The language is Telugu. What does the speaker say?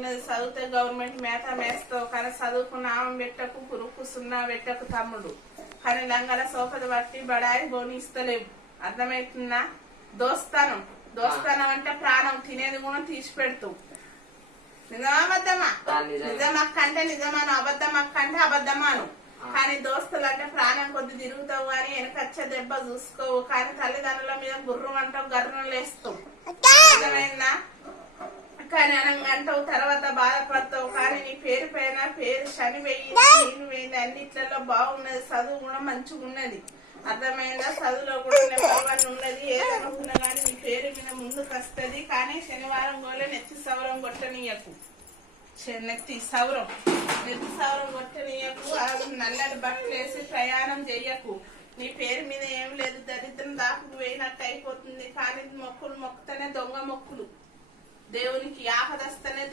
చదివితే గవర్నమెంట్ మేత మేస్తావు కానీ చదువుకున్న ఆమె పెట్టకు కురుకు సున్నా పెట్టకు తమ్ముడు కానీ లంగల సోపద బట్టి బడాయి బోని ఇస్తలేవు. అర్థమవుతుందా? దోస్తానం అంటే ప్రాణం తినేది కూడా తీసి పెడతావు. నిజమా అబద్ధమా? నిజమక్క అంటే నిజమాను, అబద్ధమక్క అంటే అబద్ధమాను. కానీ దోస్తులు అంటే ప్రాణం కొద్ది తిరుగుతావు కానీ వెనకచ్చే దెబ్బ చూసుకోవు. కానీ తల్లిదండ్రుల మీద గుర్రం అంటావు, గర్రం లేస్తావు. అర్థమైందా? కానీ అంటావు, తర్వాత బాధపడతావు. కానీ నీ పేరు పైన పేరు శని వెయ్యి నేను వేయింది, అన్నిట్లలో బాగున్నది, చదువు కూడా మంచిగా ఉన్నది. అర్థమైందా? చదువులో కూడా నెంబర్ 1 ఉన్నది. ఏదనుకున్నా కానీ నీ పేరు మీద ముందుకు వస్తుంది. కానీ శనివారం గోలే నెత్తి సౌరం కొట్టనీయకు. నెత్తి సౌరం కొట్టనీయకు. నల్లటి బట్టలు వేసి ప్రయాణం చెయ్యకు. నీ పేరు మీద ఏం లేదు, దరిద్రం దాకు పోయినట్టు అయిపోతుంది. కానీ మొక్కులు మొక్కుతనే దొంగ మొక్కులు. దేవునికి ఆపదస్తనే